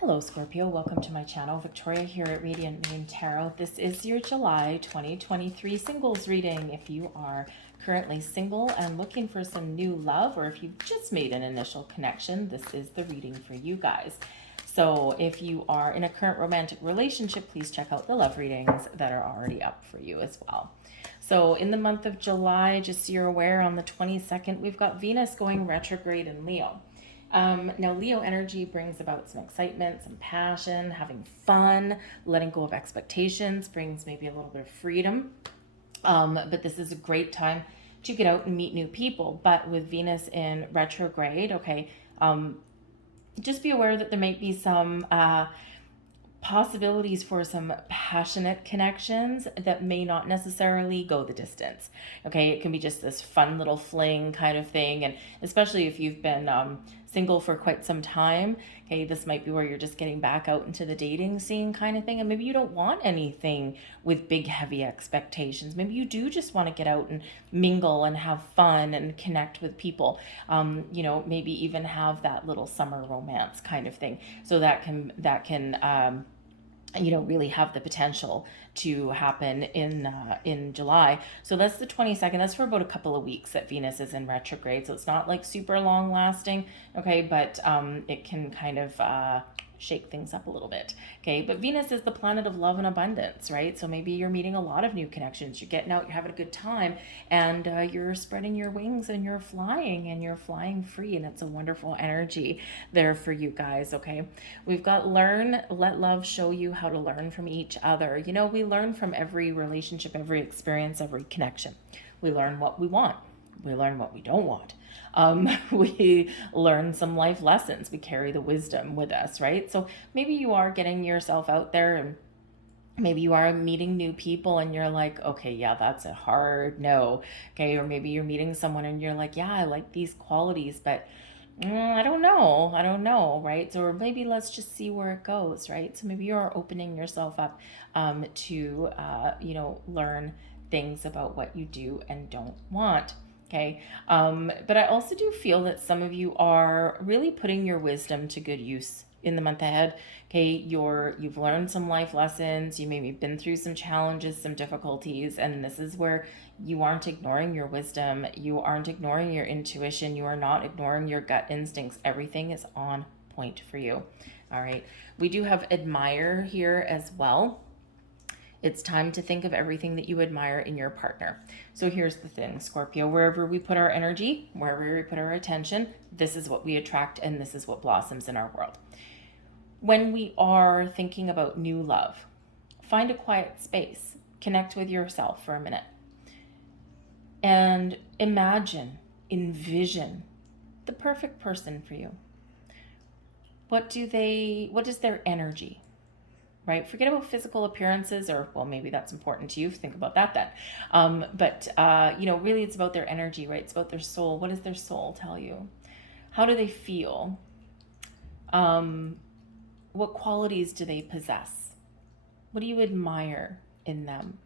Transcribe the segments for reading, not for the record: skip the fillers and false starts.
Hello Scorpio, welcome to my channel. Victoria here at Radiant Moon Tarot. This is your July 2023 singles reading. If you are currently single and looking for some new love, or if you've just made an initial connection, this is the reading for you guys. So if you are in a current romantic relationship, please check out the love readings that are already up for you as well. So in the month of July, just so you're aware, on the 22nd, we've got Venus going retrograde in Leo. Now, Leo energy brings about some excitement, some passion, having fun, letting go of expectations, brings maybe a little bit of freedom. But this is a great time to get out and meet new people. But with Venus in retrograde, okay, just be aware that there might be some possibilities for some passionate connections that may not necessarily go the distance. Okay, it can be just this fun little fling kind of thing, and especially if you've been single for quite some time, okay, this might be where you're just getting back out into the dating scene kind of thing, and maybe you don't want anything with big heavy expectations. Maybe you do just want to get out and mingle and have fun and connect with people. Maybe even have that little summer romance kind of thing. So that can really have the potential to happen in July. So that's the 22nd. That's for about a couple of weeks that Venus is in retrograde. So it's not like super long lasting, okay, but it can kind of shake things up a little bit, okay? But Venus is the planet of love and abundance, right? So maybe you're meeting a lot of new connections. You're getting out, you're having a good time, and you're spreading your wings and you're flying free, and it's a wonderful energy there for you guys, okay? We've got learn, let love show you how to learn from each other. You know, we learn from every relationship, every experience, every connection. We learn what we want. We learn what we don't want. We learn some life lessons. We carry the wisdom with us, right? So maybe you are getting yourself out there, and maybe you are meeting new people and you're like, okay, yeah, that's a hard no. Okay. Or maybe you're meeting someone and you're like, yeah, I like these qualities, but I don't know, right? So, or maybe let's just see where it goes, right? So maybe you're opening yourself up to, learn things about what you do and don't want. Okay. But I also do feel that some of you are really putting your wisdom to good use in the month ahead. Okay, you've learned some life lessons, you maybe been through some challenges, some difficulties, and this is where you aren't ignoring your wisdom, you aren't ignoring your intuition, you are not ignoring your gut instincts. Everything is on point for you. All right, we do have admire here as well. It's time to think of everything that you admire in your partner. So here's the thing, Scorpio, wherever we put our energy, wherever we put our attention, this is what we attract, and this is what blossoms in our world. When we are thinking about new love, find a quiet space, connect with yourself for a minute, and envision the perfect person for you. What is their energy? Right? Forget about physical appearances, or, well, maybe that's important to you. Think about that then. But really it's about their energy, right? It's about their soul. What does their soul tell you? How do they feel? What qualities do they possess? What do you admire in them?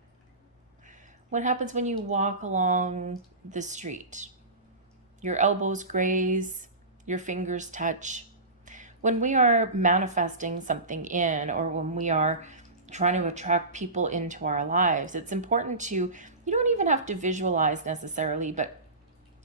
What happens when you walk along the street? Your elbows graze, your fingers touch. When we are manifesting something in, or when we are trying to attract people into our lives, it's important to, you don't even have to visualize necessarily, but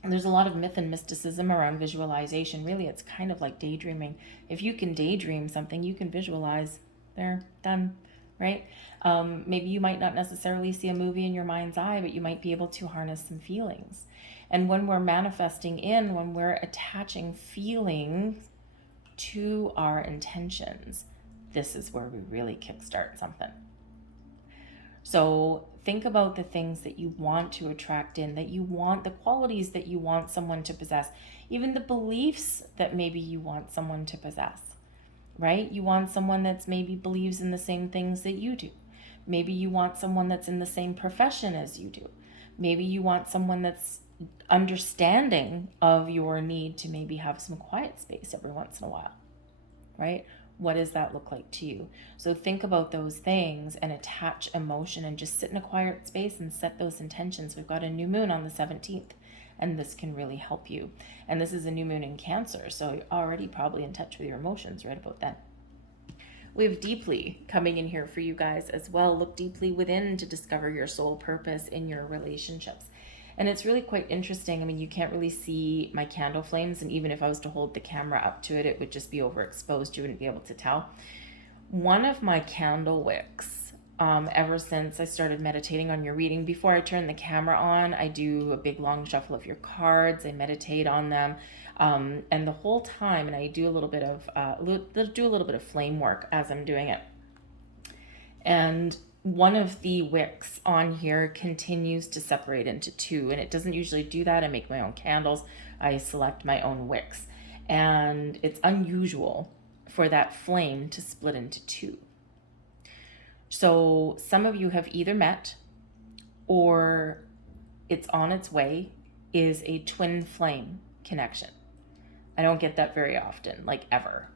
there's a lot of myth and mysticism around visualization. Really, it's kind of like daydreaming. If you can daydream something, you can visualize. There, done, right? Maybe you might not necessarily see a movie in your mind's eye, but you might be able to harness some feelings. And when we're manifesting in, when we're attaching feelings to our intentions, this is where we really kickstart something. So think about the things that you want to attract in, that you want, the qualities that you want someone to possess, even the beliefs that maybe you want someone to possess, right? You want someone that's maybe believes in the same things that you do. Maybe you want someone that's in the same profession as you do. Maybe you want someone that's understanding of your need to maybe have some quiet space every once in a while, right? What does that look like to you? So think about those things and attach emotion and just sit in a quiet space and set those intentions. We've got a new moon on the 17th, and this can really help you. And this is a new moon in Cancer, so you're already probably in touch with your emotions right about then. We have deeply coming in here for you guys as well. Look deeply within to discover your soul purpose in your relationships. And it's really quite interesting. I mean, you can't really see my candle flames, and even if I was to hold the camera up to it, it would just be overexposed. You wouldn't be able to tell. One of my candle wicks, ever since I started meditating on your reading, before I turn the camera on, I do a big long shuffle of your cards. I meditate on them. And the whole time, and I do a little bit of flame work as I'm doing it. And one of the wicks on here continues to separate into two, and it doesn't usually do that. I make my own candles. I select my own wicks, and it's unusual for that flame to split into two. So some of you have either met, or it's on its way, is a twin flame connection. I don't get that very often, like ever.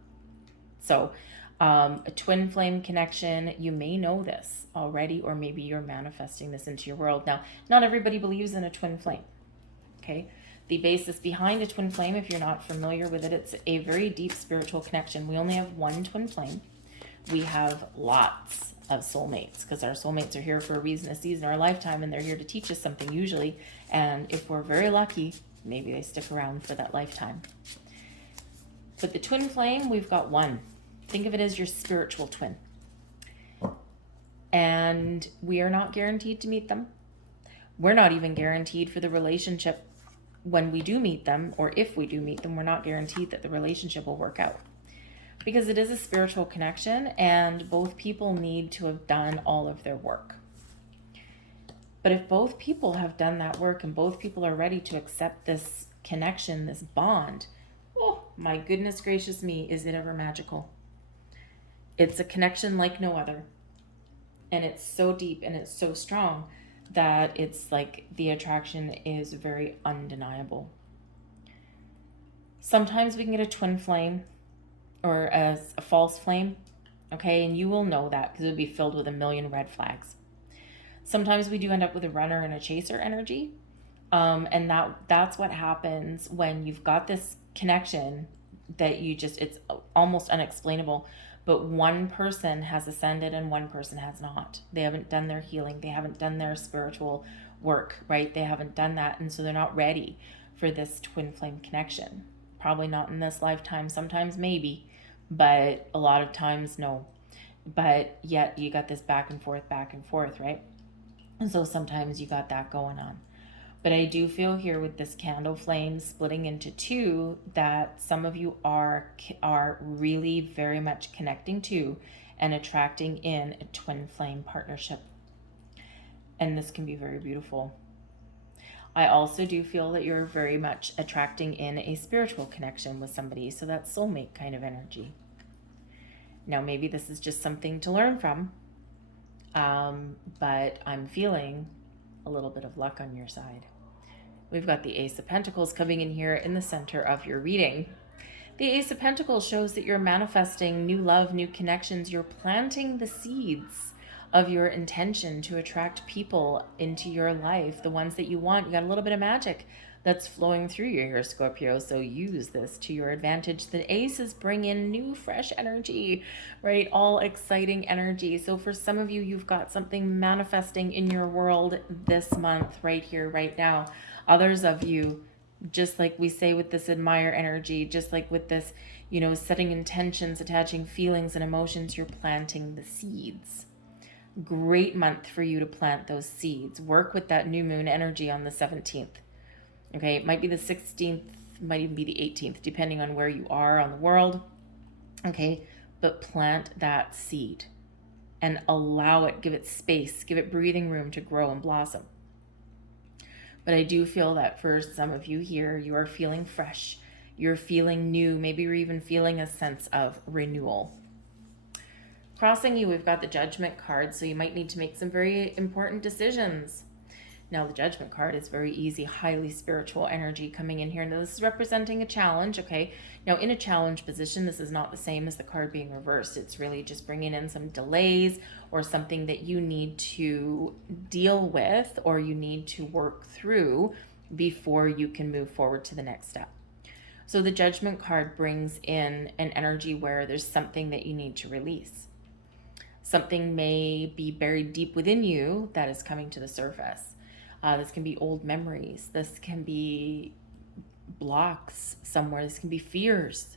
So a twin flame connection, you may know this already, or maybe you're manifesting this into your world. Now, not everybody believes in a twin flame, okay? The basis behind a twin flame, if you're not familiar with it, it's a very deep spiritual connection. We only have one twin flame. We have lots of soulmates, because our soulmates are here for a reason, a season, or a lifetime, and they're here to teach us something usually. And if we're very lucky, maybe they stick around for that lifetime. But the twin flame, we've got one. Think of it as your spiritual twin. And we are not guaranteed to meet them. We're not even guaranteed for the relationship when we do meet them, or if we do meet them, we're not guaranteed that the relationship will work out. Because it is a spiritual connection, and both people need to have done all of their work. But if both people have done that work and both people are ready to accept this connection, this bond, oh my goodness gracious me, is it ever magical? It's a connection like no other. And it's so deep and it's so strong that it's like the attraction is very undeniable. Sometimes we can get a twin flame or as a false flame, okay? And you will know that because it would be filled with a million red flags. Sometimes we do end up with a runner and a chaser energy. And that's what happens when you've got this connection that it's almost unexplainable. But one person has ascended and one person has not. They haven't done their healing. They haven't done their spiritual work, right? They haven't done that. And so they're not ready for this twin flame connection. Probably not in this lifetime. Sometimes maybe, but a lot of times no. But yet you got this back and forth, right? And so sometimes you got that going on. But I do feel here with this candle flame splitting into two that some of you are really very much connecting to and attracting in a twin flame partnership. And this can be very beautiful. I also do feel that you're very much attracting in a spiritual connection with somebody. So that's soulmate kind of energy. Now, maybe this is just something to learn from. But I'm feeling a little bit of luck on your side. We've got the Ace of Pentacles coming in here in the center of your reading. The Ace of Pentacles shows that you're manifesting new love, new connections. You're planting the seeds of your intention to attract people into your life, the ones that you want. You got a little bit of magic that's flowing through you here, Scorpio, so use this to your advantage. The aces bring in new, fresh energy, right? All exciting energy. So for some of you, you've got something manifesting in your world this month, right here, right now. Others of you, just like we say with this admire energy, just like with this, setting intentions, attaching feelings and emotions, you're planting the seeds. Great month for you to plant those seeds. Work with that new moon energy on the 17th. Okay, it might be the 16th, might even be the 18th, depending on where you are on the world. Okay, but plant that seed and allow it, give it space, give it breathing room to grow and blossom. But I do feel that for some of you here, you are feeling fresh. You're feeling new. Maybe you're even feeling a sense of renewal. Crossing you, we've got the Judgment card, so you might need to make some very important decisions. Now, the Judgment card is very easy, highly spiritual energy coming in here. Now, this is representing a challenge, okay? Now, in a challenge position, this is not the same as the card being reversed. It's really just bringing in some delays or something that you need to deal with or you need to work through before you can move forward to the next step. So the Judgment card brings in an energy where there's something that you need to release. Something may be buried deep within you that is coming to the surface. This can be old memories. This can be blocks somewhere. This can be fears,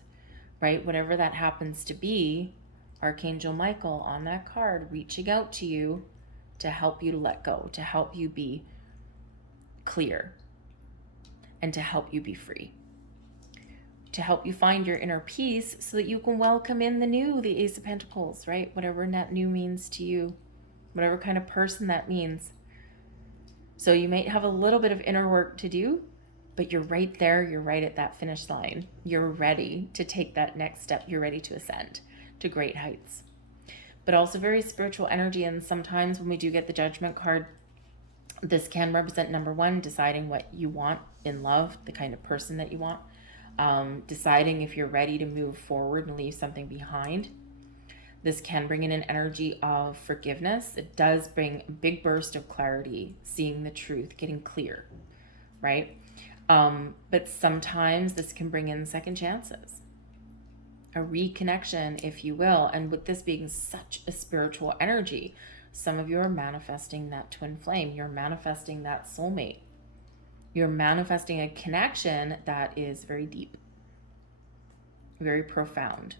right? Whatever that happens to be, Archangel Michael on that card reaching out to you to help you to let go, to help you be clear, and to help you be free, to help you find your inner peace so that you can welcome in the new, the Ace of Pentacles, right? Whatever that new means to you, whatever kind of person that means. So you might have a little bit of inner work to do, but you're right there. You're right at that finish line. You're ready to take that next step. You're ready to ascend to great heights. But also very spiritual energy. And sometimes when we do get the Judgment card, this can represent, number one, deciding what you want in love, the kind of person that you want. Deciding if you're ready to move forward and leave something behind. This can bring in an energy of forgiveness. It does bring a big burst of clarity, seeing the truth, getting clear, right? But sometimes this can bring in second chances, a reconnection, if you will. And with this being such a spiritual energy, some of you are manifesting that twin flame. You're manifesting that soulmate. You're manifesting a connection that is very deep, very profound.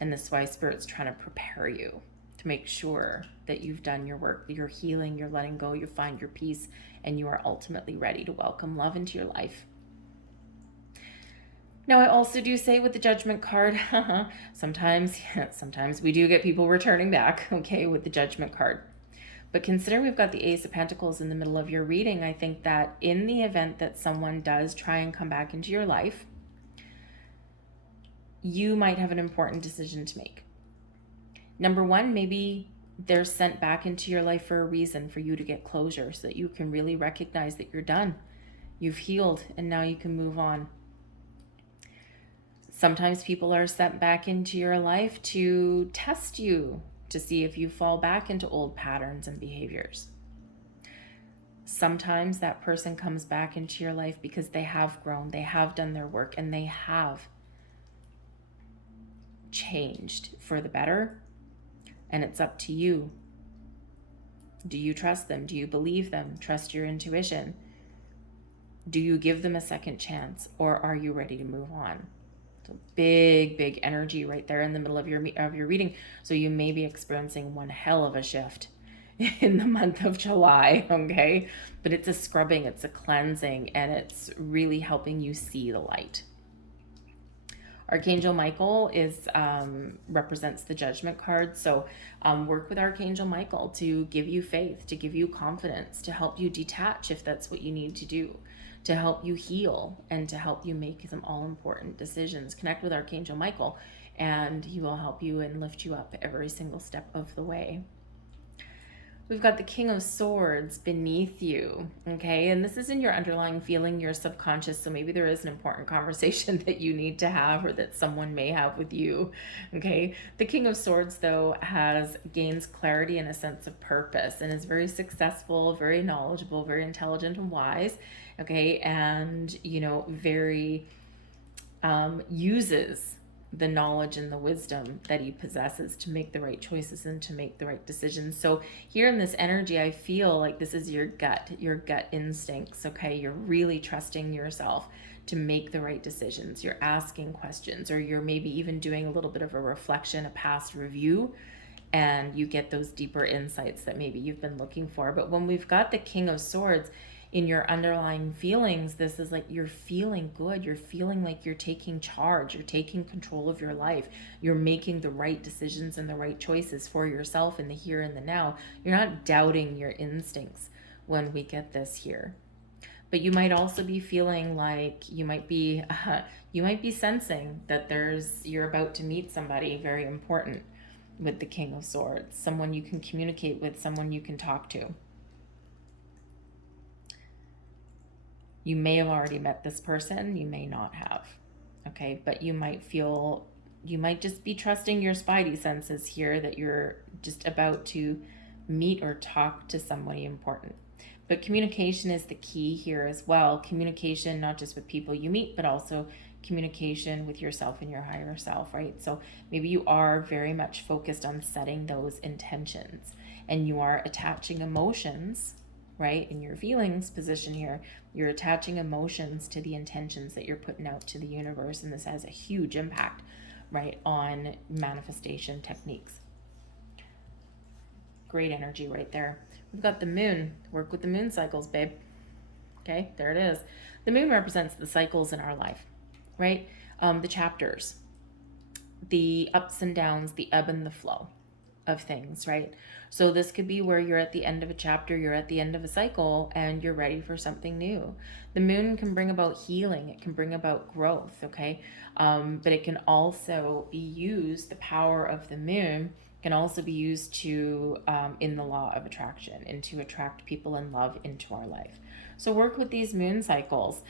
And this is why Spirit's trying to prepare you to make sure that you've done your work, you're healing, you're letting go, you find your peace, and you are ultimately ready to welcome love into your life. Now, I also do say with the Judgment card, sometimes we do get people returning back, okay, with the Judgment card. But considering we've got the Ace of Pentacles in the middle of your reading, I think that in the event that someone does try and come back into your life, you might have an important decision to make. Number one, maybe they're sent back into your life for a reason, for you to get closure so that you can really recognize that you're done. You've healed and now you can move on. Sometimes people are sent back into your life to test you, to see if you fall back into old patterns and behaviors. Sometimes that person comes back into your life because they have grown, they have done their work, and they have changed for the better. And it's up to you. Do you trust them? Do you believe them? Trust your intuition? Do you give them a second chance, or are you ready to move on? It's a big energy right there in the middle of your reading. So you may be experiencing one hell of a shift in the month of July, okay? But it's a scrubbing, it's a cleansing, and it's really helping you see the light. Archangel Michael represents the Judgment card. So work with Archangel Michael to give you faith, to give you confidence, to help you detach if that's what you need to do, to help you heal, and to help you make some all-important decisions. Connect with Archangel Michael, and he will help you and lift you up every single step of the way. We've got the King of Swords beneath you, okay? And this is in your underlying feeling, your subconscious, so maybe there is an important conversation that you need to have, or that someone may have with you, okay? The King of Swords, though, gains clarity and a sense of purpose, and is very successful, very knowledgeable, very intelligent and wise, okay? And, very uses the knowledge and the wisdom that he possesses to make the right choices and to make the right decisions. So here in this energy, I feel like this is your gut instincts, okay? You're really trusting yourself to make the right decisions. You're asking questions, or you're maybe even doing a little bit of a reflection, a past review, and you get those deeper insights that maybe you've been looking for. But when we've got the King of Swords, in your underlying feelings, this is like you're feeling good. You're feeling like you're taking charge. You're taking control of your life. You're making the right decisions and the right choices for yourself in the here and the now. You're not doubting your instincts when we get this here. But you might also be feeling like you might be sensing that you're about to meet somebody very important with the King of Swords, someone you can communicate with, someone you can talk to. You may have already met this person, you may not have, okay? But you might just be trusting your spidey senses here that you're just about to meet or talk to somebody important. But communication is the key here as well. Communication, not just with people you meet, but also communication with yourself and your higher self, right? So maybe you are very much focused on setting those intentions, and you are attaching emotions, right? In your feelings position here, you're attaching emotions to the intentions that you're putting out to the universe. And this has a huge impact, right, on manifestation techniques. Great energy right there. We've got the moon. Work with the moon cycles, babe. Okay, there it is. The moon represents the cycles in our life, right? The chapters, the ups and downs, the ebb and the flow of things, right? So this could be where you're at the end of a chapter, you're at the end of a cycle, and you're ready for something new. The moon can bring about healing. It can bring about growth, okay? But it can also be used, the power of the moon can also be used to, in the law of attraction, and to attract people and love into our life. So work with these moon cycles.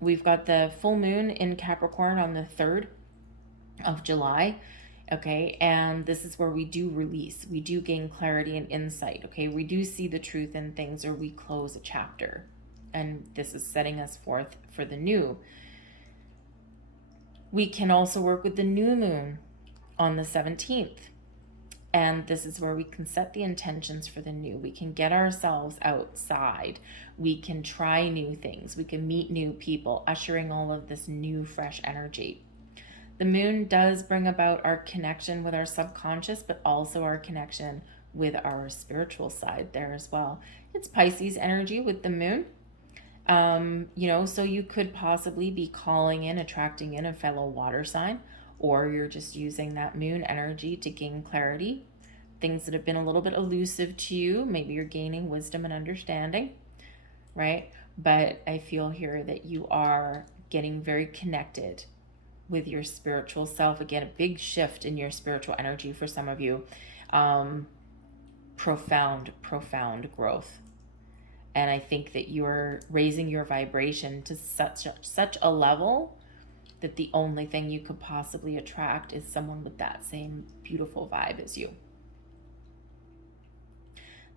We've got the full moon in Capricorn on the 3rd of July. Okay, and this is where we do release, we do gain clarity and insight. Okay, we do see the truth in things, or we close a chapter, and this is setting us forth for the new. We can also work with the new moon on the 17th, and this is where we can set the intentions for the new. We can get ourselves outside, we can try new things, we can meet new people, ushering all of this new fresh energy. The moon does bring about our connection with our subconscious, but also our connection with our spiritual side there as well. It's Pisces energy with the moon. So you could possibly be calling in, attracting in a fellow water sign, or you're just using that moon energy to gain clarity. Things that have been a little bit elusive to you, maybe you're gaining wisdom and understanding, right? But I feel here that you are getting very connected with your spiritual self. Again, a big shift in your spiritual energy for some of you. Profound growth. And I think that you're raising your vibration to such a level that the only thing you could possibly attract is someone with that same beautiful vibe as you.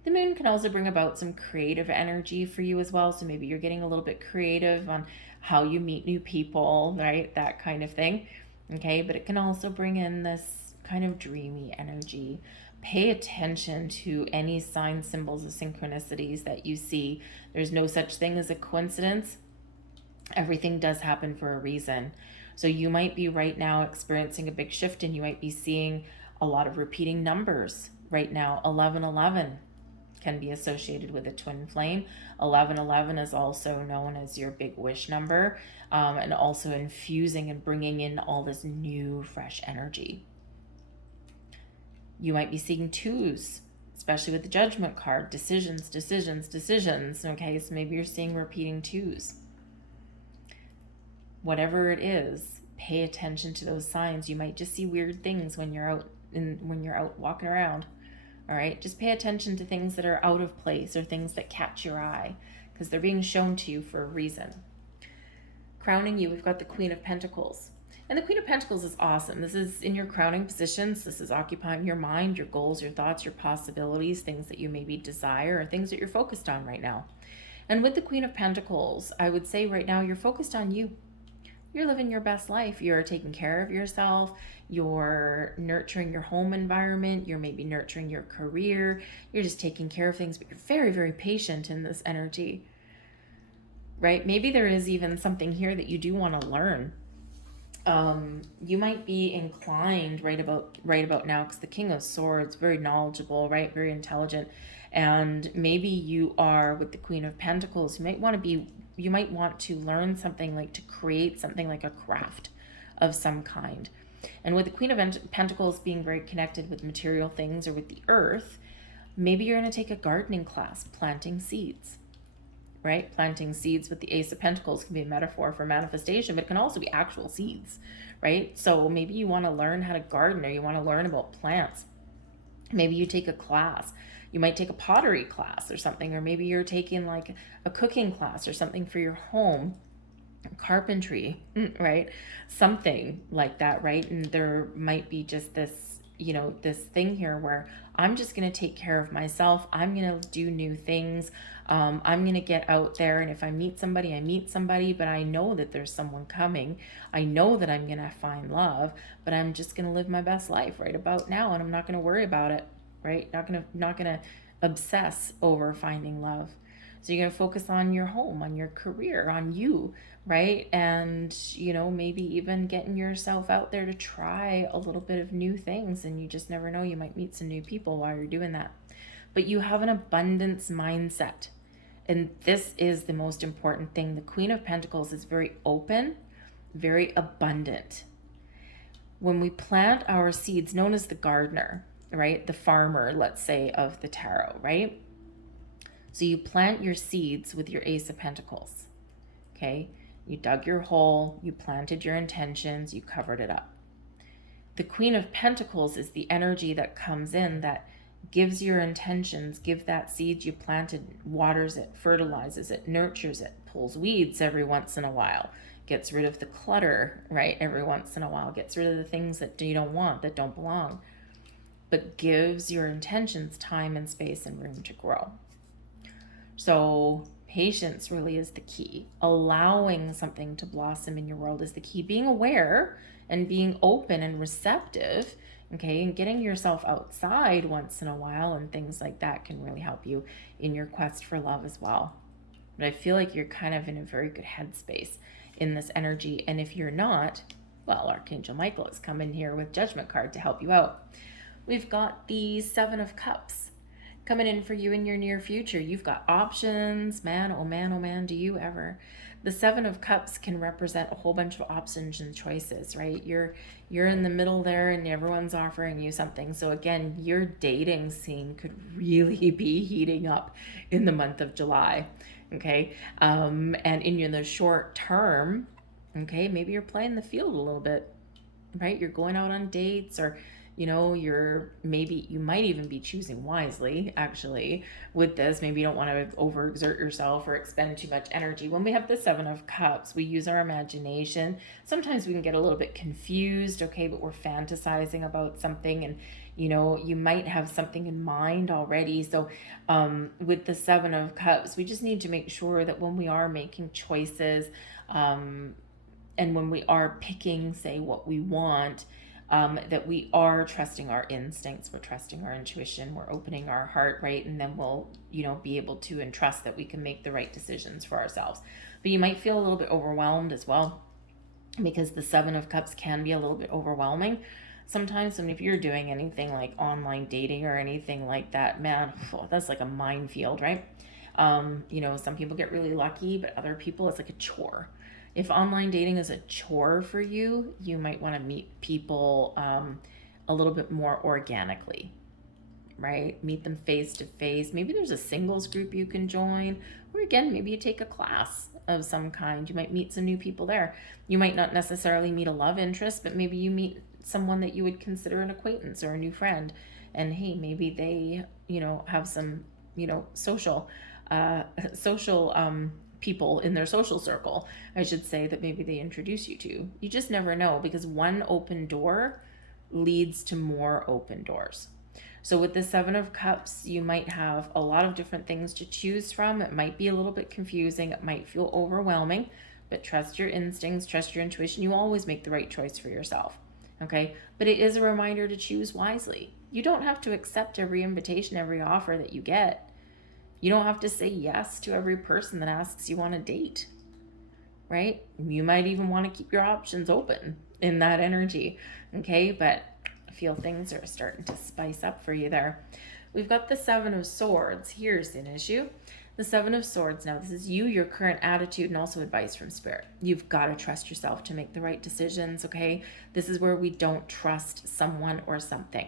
The moon can also bring about some creative energy for you as well. So maybe you're getting a little bit creative on how you meet new people, right? That kind of thing. Okay, but it can also bring in this kind of dreamy energy. Pay attention to any signs, symbols, of synchronicities that you see. There's no such thing as a coincidence. Everything does happen for a reason. So you might be right now experiencing a big shift, and you might be seeing a lot of repeating numbers right now. 1111 can be associated with a twin flame. 1111 is also known as your big wish number, and also infusing and bringing in all this new fresh energy. You might be seeing 2s, especially with the Judgment card. Decisions. Okay, so maybe you're seeing repeating 2s. Whatever it is, pay attention to those signs. You might just see weird things when you're out walking around. All right, just pay attention to things that are out of place, or things that catch your eye, because they're being shown to you for a reason. Crowning you, we've got the Queen of Pentacles. And the Queen of Pentacles is awesome. This is in your crowning positions. This is occupying your mind, your goals, your thoughts, your possibilities, things that you maybe desire, or things that you're focused on right now. And with the Queen of Pentacles, I would say right now you're focused on you. You're living your best life. You're taking care of yourself. You're nurturing your home environment. You're maybe nurturing your career. You're just taking care of things, but you're very, very patient in this energy, right? Maybe there is even something here that you do want to learn. You might be inclined right about now, because the King of Swords, very knowledgeable, right? Very intelligent. And maybe you are with the Queen of Pentacles. You might want to learn something, like to create something like a craft of some kind. And with the Queen of Pentacles being very connected with material things or with the earth, maybe you're going to take a gardening class, planting seeds, right? Planting seeds with the Ace of Pentacles can be a metaphor for manifestation, but it can also be actual seeds, right? So maybe you want to learn how to garden, or you want to learn about plants. Maybe you take a class. You might take a pottery class or something, or maybe you're taking like a cooking class or something for your home, carpentry, right? Something like that, right? And there might be just this, this thing here where I'm just going to take care of myself. I'm going to do new things. I'm going to get out there, and if I meet somebody, I meet somebody, but I know that there's someone coming. I know that I'm going to find love, but I'm just going to live my best life right about now, and I'm not going to worry about it, right? Not going to obsess over finding love. So you're going to focus on your home, on your career, on you, right? And, maybe even getting yourself out there to try a little bit of new things. And you just never know, you might meet some new people while you're doing that. But you have an abundance mindset. And this is the most important thing. The Queen of Pentacles is very open, very abundant. When we plant our seeds, known as the gardener, right? The farmer, let's say, of the tarot, right? So you plant your seeds with your Ace of Pentacles, okay? You dug your hole, you planted your intentions, you covered it up. The Queen of Pentacles is the energy that comes in that gives your intentions, give that seed you planted, waters it, fertilizes it, nurtures it, pulls weeds every once in a while, gets rid of the clutter, right? Every once in a while, gets rid of the things that you don't want, that don't belong, but gives your intentions time and space and room to grow. So patience really is the key. Allowing something to blossom in your world is the key. Being aware and being open and receptive, okay, and getting yourself outside once in a while and things like that can really help you in your quest for love as well. But I feel like you're kind of in a very good headspace in this energy. And if you're not, well, Archangel Michael has come in here with Judgment card to help you out. We've got the Seven of Cups coming in for you in your near future. You've got options. Man, oh man, do you ever. The Seven of Cups can represent a whole bunch of options and choices, right? You're in the middle there and everyone's offering you something. So again, your dating scene could really be heating up in the month of July, okay? And in the short term, okay, maybe you're playing the field a little bit, right? You're going out on dates, or you might even be choosing wisely, actually, with this. Maybe you don't want to overexert yourself or expend too much energy. When we have the Seven of Cups, we use our imagination. Sometimes we can get a little bit confused, okay, but we're fantasizing about something, and you might have something in mind already. So with the Seven of Cups, we just need to make sure that when we are making choices, and when we are picking, say, what we want, that we are trusting our instincts, we're trusting our intuition, we're opening our heart, right? And then we'll, be able to entrust that we can make the right decisions for ourselves. But you might feel a little bit overwhelmed as well, because the Seven of Cups can be a little bit overwhelming sometimes. And if you're doing anything like online dating or anything like that, man, that's like a minefield, right? Some people get really lucky, but other people, it's like a chore. If online dating is a chore for you, you might want to meet people a little bit more organically, right? Meet them face to face. Maybe there's a singles group you can join, or again, maybe you take a class of some kind. You might meet some new people there. You might not necessarily meet a love interest, but maybe you meet someone that you would consider an acquaintance or a new friend. And hey, maybe they, have some, social people in their social circle, I should say, that maybe they introduce you to. You just never know, because one open door leads to more open doors. So with the Seven of Cups, you might have a lot of different things to choose from. It might be a little bit confusing. It might feel overwhelming, but trust your instincts, trust your intuition. You always make the right choice for yourself, okay? But it is a reminder to choose wisely. You don't have to accept every invitation, every offer that you get. You don't have to say yes to every person that asks you on a date, right? You might even want to keep your options open in that energy, okay? But I feel things are starting to spice up for you there. We've got the Seven of Swords. Here's an issue. The Seven of Swords, now this is you, your current attitude, and also advice from Spirit. You've got to trust yourself to make the right decisions, okay? This is where we don't trust someone or something.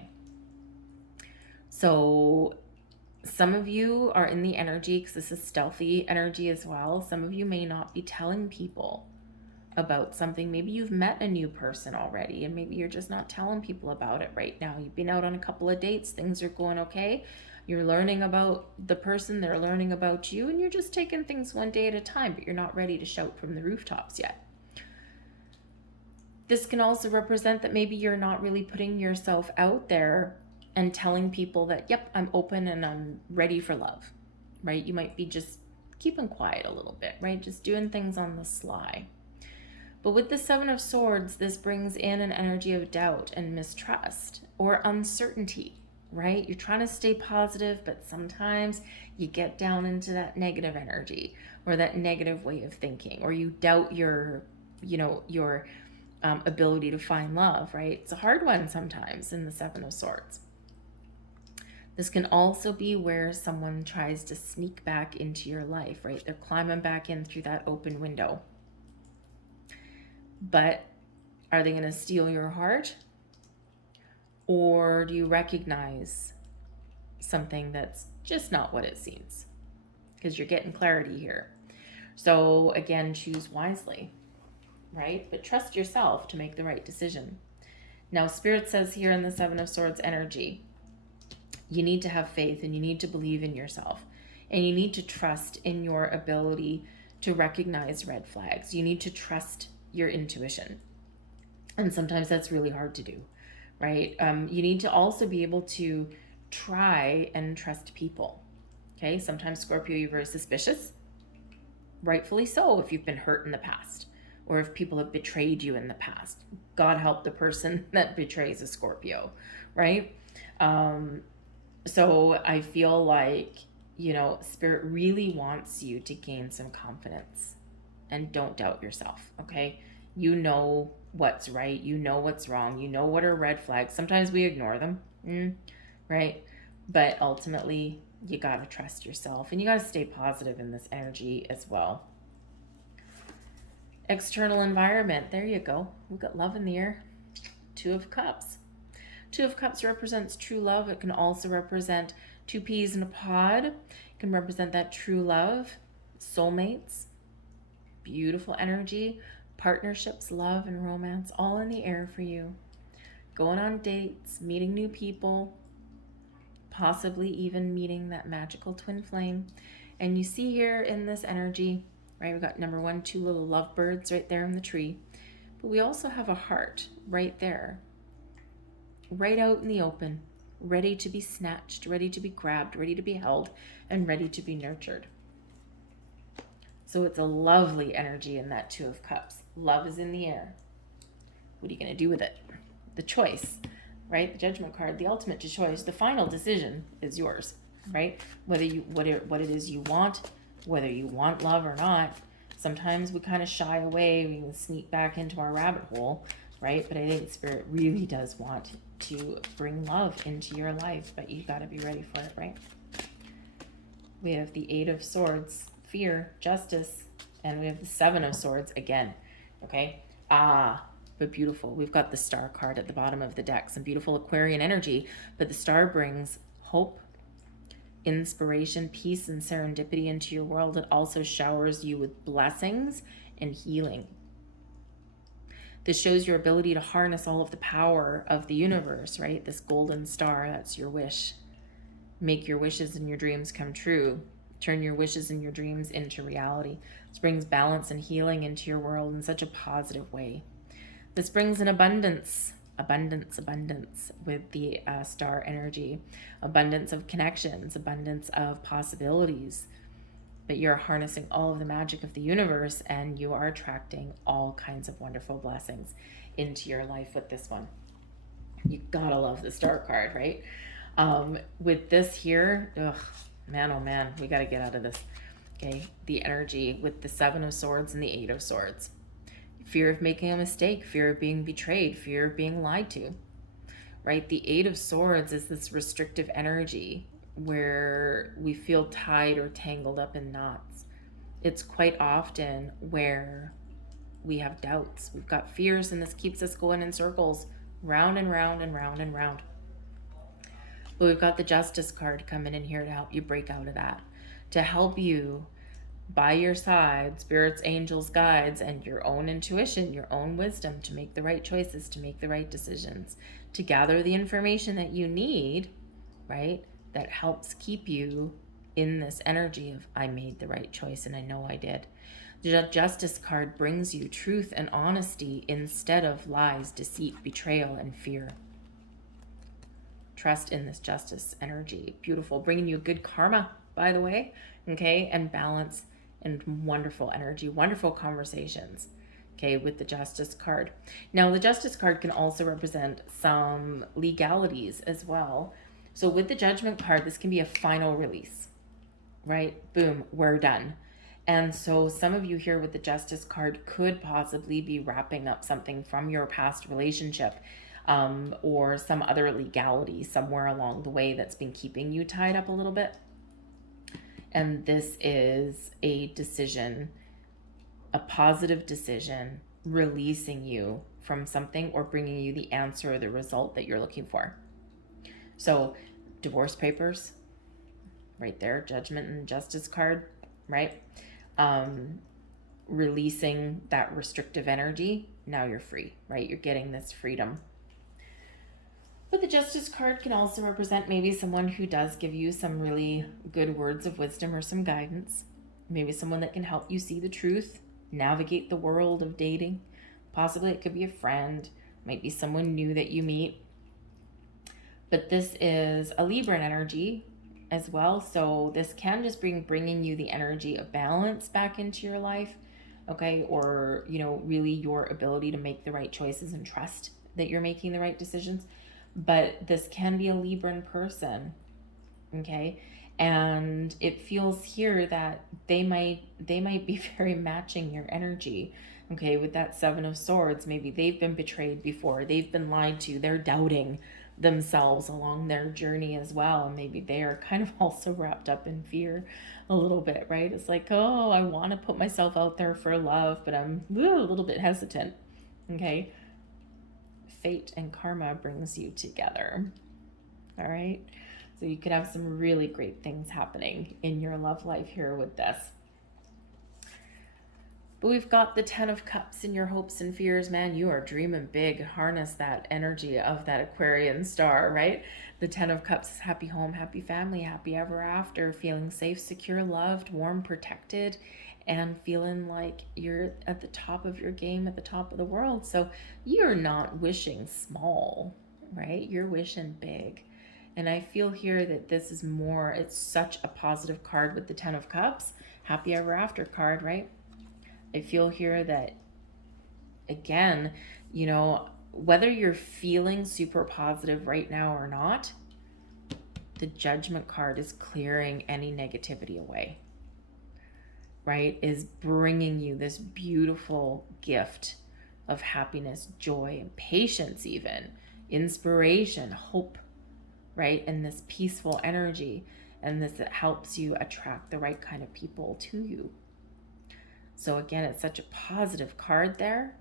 So some of you are in the energy, because this is stealthy energy as well. Some of you may not be telling people about something. Maybe you've met a new person already, and maybe you're just not telling people about it right now. You've been out on a couple of dates. Things are going okay. You're learning about the person. They're learning about you, and you're just taking things one day at a time, but you're not ready to shout from the rooftops yet. This can also represent that maybe you're not really putting yourself out there and telling people that, yep, I'm open and I'm ready for love, right? You might be just keeping quiet a little bit, right? Just doing things on the sly. But with the Seven of Swords, this brings in an energy of doubt and mistrust or uncertainty, right? You're trying to stay positive, but sometimes you get down into that negative energy or that negative way of thinking, or you doubt your ability to find love, right? It's a hard one sometimes in the Seven of Swords. This can also be where someone tries to sneak back into your life, right? They're climbing back in through that open window. But are they going to steal your heart? Or do you recognize something that's just not what it seems? Because you're getting clarity here. So again, choose wisely, right? But trust yourself to make the right decision. Now, Spirit says here in the Seven of Swords energy, you need to have faith and you need to believe in yourself. And you need to trust in your ability to recognize red flags. You need to trust your intuition. And sometimes that's really hard to do, right? You need to also be able to try and trust people. Okay, sometimes Scorpio, you're very suspicious, rightfully so, if you've been hurt in the past or if people have betrayed you in the past. God help the person that betrays a Scorpio, right? So I feel like, Spirit really wants you to gain some confidence and don't doubt yourself, okay? You know what's right, you know what's wrong, you know what are red flags. Sometimes we ignore them, right? But ultimately, you got to trust yourself and you got to stay positive in this energy as well. External environment, there you go. We've got love in the air. Two of Cups. Two of Cups represents true love. It can also represent two peas in a pod. It can represent that true love, soulmates, beautiful energy, partnerships, love, and romance, all in the air for you. Going on dates, meeting new people, possibly even meeting that magical twin flame. And you see here in this energy, right, we've got number 1, 2 little lovebirds right there in the tree. But we also have a heart right there, right out in the open, ready to be snatched, ready to be grabbed, ready to be held, and ready to be nurtured. So it's a lovely energy in that Two of Cups. Love is in the air. What are you going to do with it? The choice, right? The Judgment card, the ultimate choice, the final decision is yours, right? What it is you want, whether you want love or not. Sometimes we kind of shy away, we can sneak back into our rabbit hole, right? But I think Spirit really does want to bring love into your life, but you got to be ready for it, right? We have the Eight of Swords, fear, justice, and we have the Seven of Swords again, okay? But beautiful. We've got the Star card at the bottom of the deck, some beautiful Aquarian energy, but the Star brings hope, inspiration, peace, and serendipity into your world. It also showers you with blessings and healing. This shows your ability to harness all of the power of the universe, right? This golden star, that's your wish. Make your wishes and your dreams come true. Turn your wishes and your dreams into reality. This brings balance and healing into your world in such a positive way. This brings an abundance with the star energy. Abundance of connections, abundance of possibilities. But you're harnessing all of the magic of the universe and you are attracting all kinds of wonderful blessings into your life with this one. You gotta love the Star card, right? With this here, man, oh man, we gotta get out of this. Okay, the energy with the Seven of Swords and the Eight of Swords. Fear of making a mistake, fear of being betrayed, fear of being lied to, right? The Eight of Swords is this restrictive energy where we feel tied or tangled up in knots. It's quite often where we have doubts. We've got fears and this keeps us going in circles, round and round and round and round. But we've got the Justice card coming in here to help you break out of that, to help you by your side, spirits, angels, guides, and your own intuition, your own wisdom to make the right choices, to make the right decisions, to gather the information that you need, right? That helps keep you in this energy of, I made the right choice and I know I did. The Justice card brings you truth and honesty instead of lies, deceit, betrayal, and fear. Trust in this Justice energy. Beautiful. Bringing you good karma. by the way, okay, and balance and wonderful energy, wonderful conversations, okay, with the Justice card. Now, the Justice card can also represent some legalities as well. So with the Judgment card, this can be a final release, right? Boom, we're done. And so some of you here with the Justice card could possibly be wrapping up something from your past relationship, or some other legality somewhere along the way that's been keeping you tied up a little bit. And this is a decision, a positive decision, releasing you from something or bringing you the answer or the result that you're looking for. So divorce papers, right there, Judgment and Justice card, right? Releasing that restrictive energy. Now you're free, right? You're getting this freedom. But the Justice card can also represent maybe someone who does give you some really good words of wisdom or some guidance. Maybe someone that can help you see the truth, navigate the world of dating. Possibly it could be a friend, might be someone new that you meet. But this is a Libran energy as well. So this can just bringing you the energy of balance back into your life, okay? Or, really your ability to make the right choices and trust that you're making the right decisions. But this can be a Libran person, okay? And it feels here that they might be very matching your energy, okay? With that Seven of Swords, maybe they've been betrayed before, they've been lied to, they're doubting themselves along their journey as well, and maybe they are kind of also wrapped up in fear a little bit, right? It's like, oh, I want to put myself out there for love, but I'm a little bit hesitant, okay? Fate and karma brings you together. All right, so you could have some really great things happening in your love life here with this. But we've got the 10 of Cups in your hopes and fears, man. You are dreaming big. Harness that energy of that Aquarian star, right? The 10 of Cups is happy home, happy family, happy ever after, feeling safe, secure, loved, warm, protected, and feeling like you're at the top of your game, at the top of the world. So you're not wishing small, right? You're wishing big. And I feel here that this is more, it's such a positive card with the 10 of Cups, happy ever after card, right? I feel here that, again, whether you're feeling super positive right now or not, the Judgment card is clearing any negativity away, right? Is bringing you this beautiful gift of happiness, joy, and patience, even inspiration, hope, right? And this peaceful energy, and this that helps you attract the right kind of people to you. So again, it's such a positive card there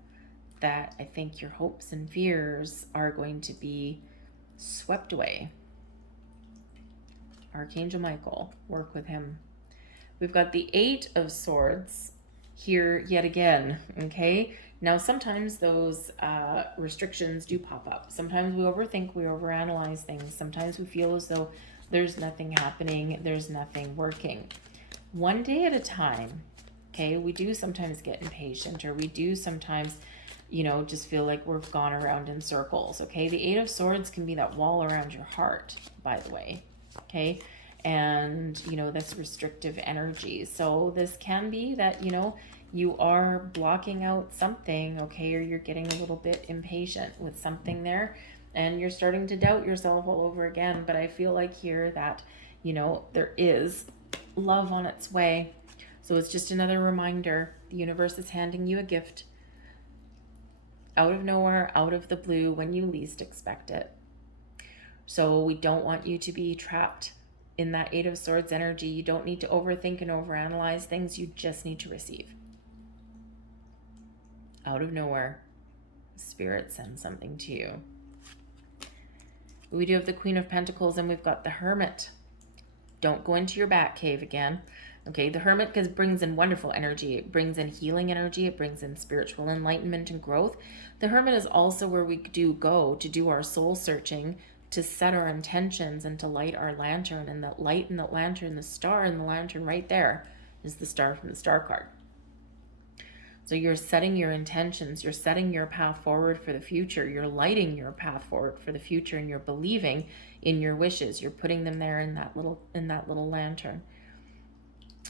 that I think your hopes and fears are going to be swept away. Archangel Michael, work with him. We've got the 8 of Swords here yet again, okay? Now, sometimes those restrictions do pop up. Sometimes we overthink, we overanalyze things. Sometimes we feel as though there's nothing happening, there's nothing working. One day at a time, okay? We do sometimes get impatient, or we do sometimes, just feel like we've gone around in circles, okay? The 8 of Swords can be that wall around your heart, by the way, okay? And, that's restrictive energy. So this can be that, you are blocking out something, okay? Or you're getting a little bit impatient with something there, and you're starting to doubt yourself all over again. But I feel like here that, there is love on its way. So it's just another reminder. The universe is handing you a gift out of nowhere, out of the blue, when you least expect it. So we don't want you to be trapped in that 8 of Swords energy. You don't need to overthink and overanalyze things. You just need to receive. Out of nowhere, Spirit sends something to you. We do have the Queen of Pentacles, and we've got the Hermit. Don't go into your bat cave again. Okay, the Hermit brings in wonderful energy. It brings in healing energy. It brings in spiritual enlightenment and growth. The Hermit is also where we do go to do our soul searching, to set our intentions, and to light our lantern. And that light in the lantern, the star in the lantern right there, is the star from the Star card. So you're setting your intentions. You're setting your path forward for the future. You're lighting your path forward for the future, and you're believing in your wishes. You're putting them there in that little lantern.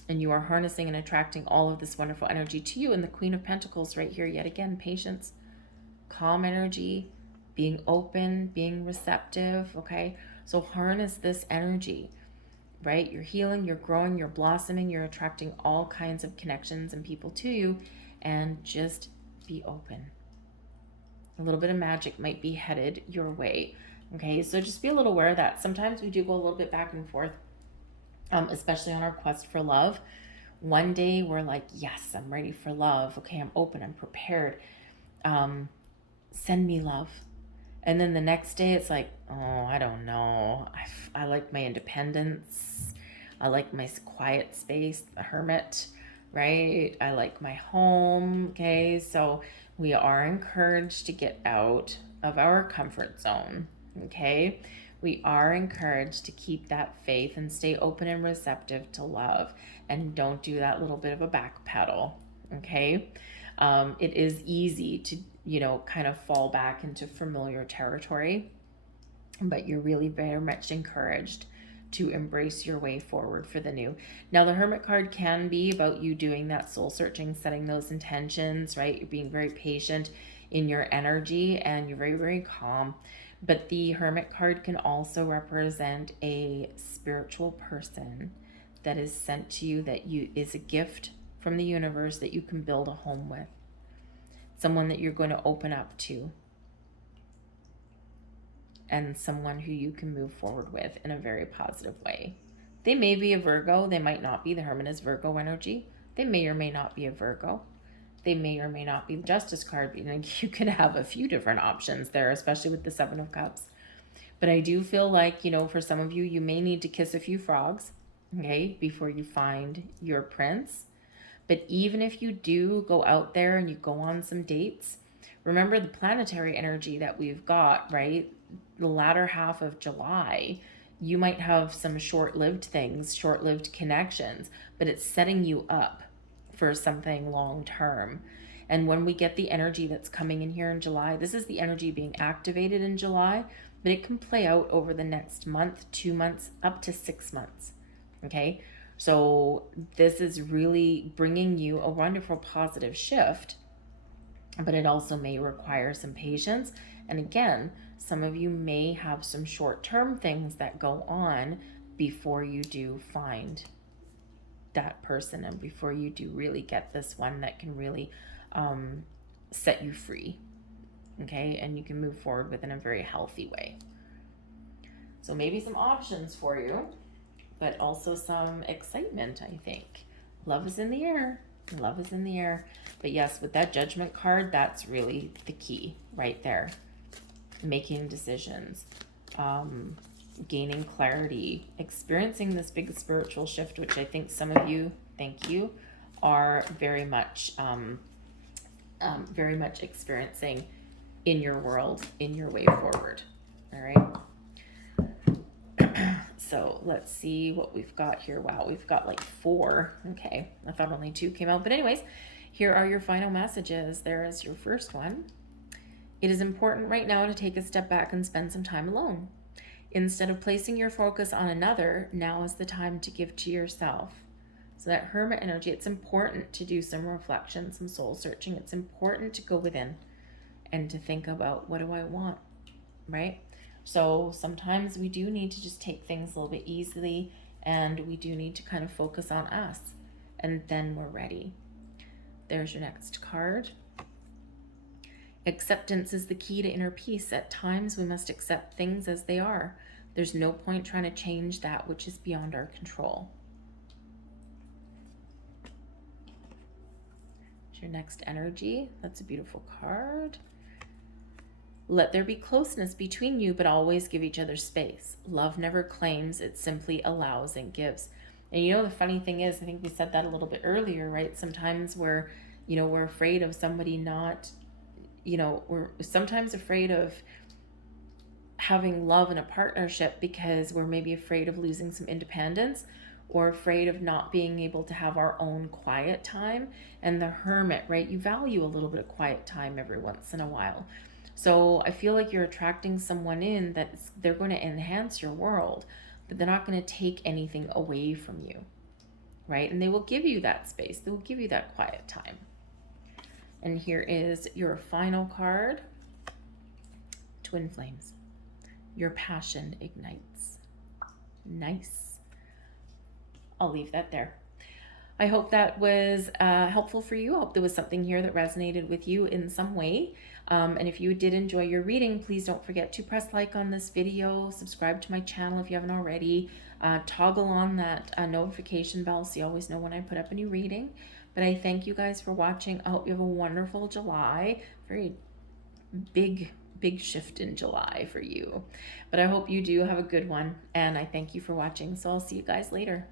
And you are harnessing and attracting all of this wonderful energy to you. And the Queen of Pentacles right here, yet again, patience, calm energy, being open, being receptive, okay? So harness this energy, right? You're healing, you're growing, you're blossoming, you're attracting all kinds of connections and people to you, and just be open. A little bit of magic might be headed your way, okay? So just be a little aware of that. Sometimes we do go a little bit back and forth, especially on our quest for love. One day we're like, yes, I'm ready for love. Okay, I'm open, I'm prepared. Send me love. And then the next day it's like, oh, I don't know. I like my independence. I like my quiet space, the hermit, right? I like my home. Okay, so we are encouraged to get out of our comfort zone. Okay, we are encouraged to keep that faith and stay open and receptive to love, and don't do that little bit of a backpedal. Okay, it is easy to, kind of fall back into familiar territory, but you're really very much encouraged to embrace your way forward for the new. Now, the Hermit card can be about you doing that soul searching, setting those intentions, right? You're being very patient in your energy and you're very, very calm. But the Hermit card can also represent a spiritual person that is sent to you, that is a gift from the universe that you can build a home with. Someone that you're going to open up to, and someone who you can move forward with in a very positive way. They may be a Virgo, they might not be. The Hermit is Virgo energy. They may or may not be a Virgo. They may or may not be the Justice card. You could have a few different options there, especially with the Seven of Cups. But I do feel like, for some of you, you may need to kiss a few frogs, okay, before you find your prince. But even if you do go out there and you go on some dates, remember the planetary energy that we've got, right? The latter half of July, you might have some short-lived things, short-lived connections, but it's setting you up for something long-term. And when we get the energy that's coming in here in July, this is the energy being activated in July, but it can play out over the next month, 2 months, up to 6 months, okay? So this is really bringing you a wonderful positive shift, but it also may require some patience. And again, some of you may have some short-term things that go on before you do find that person, and before you do really get this one that can really set you free, okay? And you can move forward with in a very healthy way. So maybe some options for you, but also some excitement, I think. Love is in the air. Love is in the air. But yes, with that Judgment card, that's really the key right there. Making decisions, gaining clarity, experiencing this big spiritual shift, which I think some of you, thank you, are very much experiencing in your world, in your way forward. All right. So let's see what we've got here. Wow, we've got like 4. Okay, I thought only 2 came out. But anyways, here are your final messages. There is your first one. It is important right now to take a step back and spend some time alone. Instead of placing your focus on another, now is the time to give to yourself. So that Hermit energy, it's important to do some reflection, some soul searching. It's important to go within and to think about, what do I want, right? So sometimes we do need to just take things a little bit easily, and we do need to kind of focus on us, and then we're ready. There's your next card. Acceptance is the key to inner peace. At times we must accept things as they are. There's no point trying to change that which is beyond our control. There's your next energy. That's a beautiful card. Let there be closeness between you, but always give each other space. Love never claims, it simply allows and gives. And the funny thing is, I think we said that a little bit earlier, right? Sometimes we're afraid of somebody not, we're sometimes afraid of having love in a partnership because we're maybe afraid of losing some independence, or afraid of not being able to have our own quiet time. And the Hermit, right? You value a little bit of quiet time every once in a while. So I feel like you're attracting someone in that they're going to enhance your world, but they're not going to take anything away from you. right? And they will give you that space. They will give you that quiet time. And here is your final card, Twin Flames. Your passion ignites. Nice. I'll leave that there. I hope that was helpful for you. I hope there was something here that resonated with you in some way. And if you did enjoy your reading, please don't forget to press like on this video, subscribe to my channel if you haven't already, toggle on that notification bell so you always know when I put up a new reading. But I thank you guys for watching. I hope you have a wonderful July. Very big shift in July for you. But I hope you do have a good one. And I thank you for watching. So I'll see you guys later.